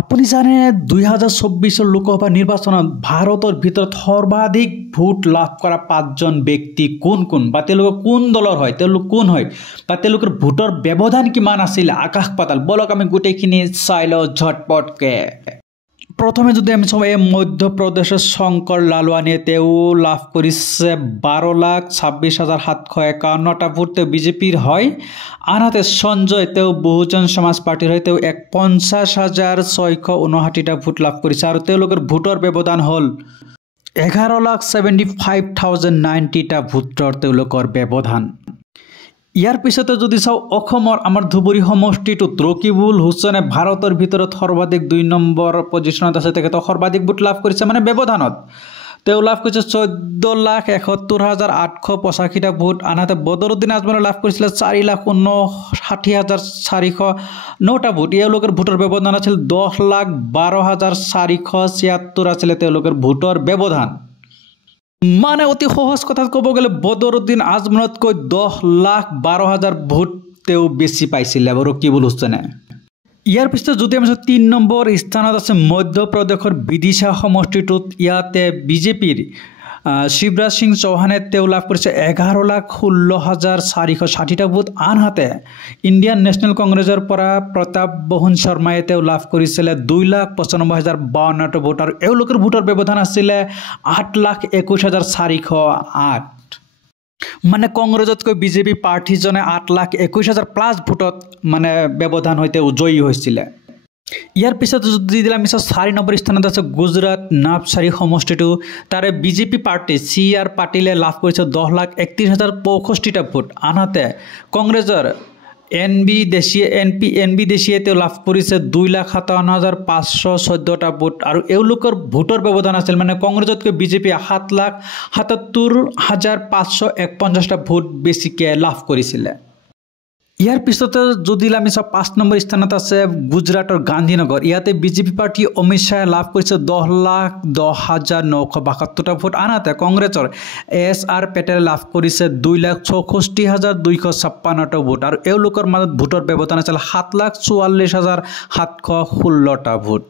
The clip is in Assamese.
আপুনি জানে 2024 লোকসভা নিৰ্বাচনত ভাৰতৰ ভিতৰত সৰ্বাধিক ভোট লাভ কৰা 5জন ব্যক্তি কোন কোন বা তেওঁলোক কোন দলৰ হয় তেওঁলোক কোন হয় বা তেওঁলোকৰ ভোটৰ ব্যৱধান কিমান আছিল আকাশ পাতাল বলক আমি গোটেইখিনি চাই লওঁ ঝটপটকে প্ৰথমে যদি আমি চাওঁ মধ্যপ্ৰদেশৰ শংকৰ লালৱানীয়ে তেওঁ লাভ কৰিছে 12,26,751টা ভোট তেওঁ বিজেপিৰ হয় আনহাতে সঞ্জয় তেওঁ বহুজন সমাজ পাৰ্টিৰ হয় তেওঁ 50,659টা ভোট লাভ কৰিছে আৰু তেওঁলোকৰ ভোটৰ ব্যৱধান হ'ল 11,75,090টা ভোটৰ তেওঁলোকৰ ব্যৱধান ইয়াৰ পিছতে যদি চাও অসমৰ আমাৰ ধুবুৰী সমষ্টিটোত ৰকিবুল হুছেইনে ভাৰতৰ ভিতৰত সৰ্বাধিক 2 নম্বৰ পজিশনত আছে তেখেত সৰ্বাধিক ভোট লাভ কৰিছে মানে ব্যৱধানত তেওঁ লাভ কৰিছে 14,71,885টা ভোট আনহাতে বদৰুদ্দিন আজমলে লাভ কৰিছিল 4,59,409টা ভোট এওঁলোকৰ ভোটৰ ব্যৱধান আছিল 10,12,476 আছিল তেওঁলোকৰ ভোটৰ ব্যৱধান মানে অতি সহজ কথাত ক'ব গ'লে বদৰুদ্দিন আজমলতকৈ 10,12,000 ভোট তেওঁ বেছি পাইছিল ৰকিবুল হুছেইনে ইয়াৰ পিছত যদি আমি 3 নম্বৰ স্থানত আছে মধ্যপ্ৰদেশৰ বিদিশা সমষ্টিটোত ইয়াতে বিজেপিৰ শিৱৰাজ সিং চৌহানে তেওঁ লাভ কৰিছে 11,16,460টা ভোট আনহাতে ইণ্ডিয়ান নেশ্যনেল কংগ্ৰেছৰ পৰা প্ৰতাপ বহন শৰ্মায়ে তেওঁ লাভ কৰিছিল 2,95,052টা ভোট আৰু এওঁলোকৰ ভোটৰ ব্যৱধান আছিল 8,21,408 মানে কংগ্ৰেছতকৈ বিজেপি প্ৰাৰ্থীজনে 8,21,000 প্লাস ভোটত মানে ব্যৱধান হৈতে জয়ী হৈছিল ইয়াৰ পিছত যদি দিলা আমি 4 নম্বৰ স্থানত আছে গুজৰাট নাৱচাৰী সমষ্টিটো তাৰে বিজেপি পাৰ্টি CR পাটিলে লাভ কৰিছে 10,31,065টা ভোট আনহাতে কংগ্ৰেছৰ NB দেশীয়ে তেওঁ লাভ কৰিছে 2,57,514টা ভোট আৰু এওঁলোকৰ ভোটৰ ব্যৱধান আছিল মানে কংগ্ৰেছতকৈ বিজেপি 7,77,551টা ভোট বেছিকে লাভ কৰিছিল ইয়াৰ পিছতে যদি আমি 5 নম্বৰ স্থানত আছে গুজৰাটৰ গান্ধীনগৰ ইয়াতে বিজেপি পাৰ্টি অমিত শাহে লাভ কৰিছে 10,10,972টা ভোট আনহাতে কংগ্ৰেছৰ SR পেটেলে লাভ কৰিছে 2,64,256টা ভোট আৰু এওঁলোকৰ মাজত ভোটৰ ব্যৱধান আছিল 7,44,716টা ভোট